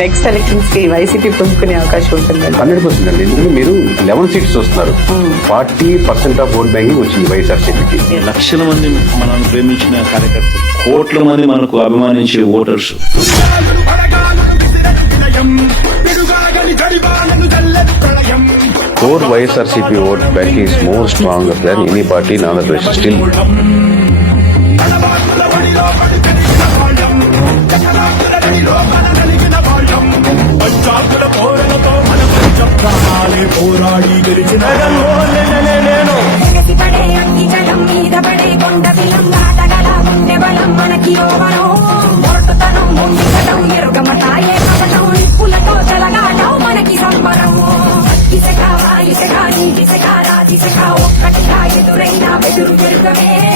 Next elections కి YCP పుంజుకునే అవకాశం ఉంటుందండి. 100% అండి. ఎందుకంటే మీరు 11 సీట్స్ వస్తున్నారు. 40% ఆఫ్ ఓట్ బ్యాంకింగ్ వచ్చింది వైఎస్ఆర్సీపీకి. లక్షల మంది మనల్ని ప్రేమించిన కార్యకర్తలు, కోట్ల మంది మనకు అభిమానించే voters. Core YSRCP vote bank is more stronger than any party in Andhra Pradesh still. పోరాడి గెలిచిన ఒక్కటిగా ఎదురైనా బెదురు జరుగమే.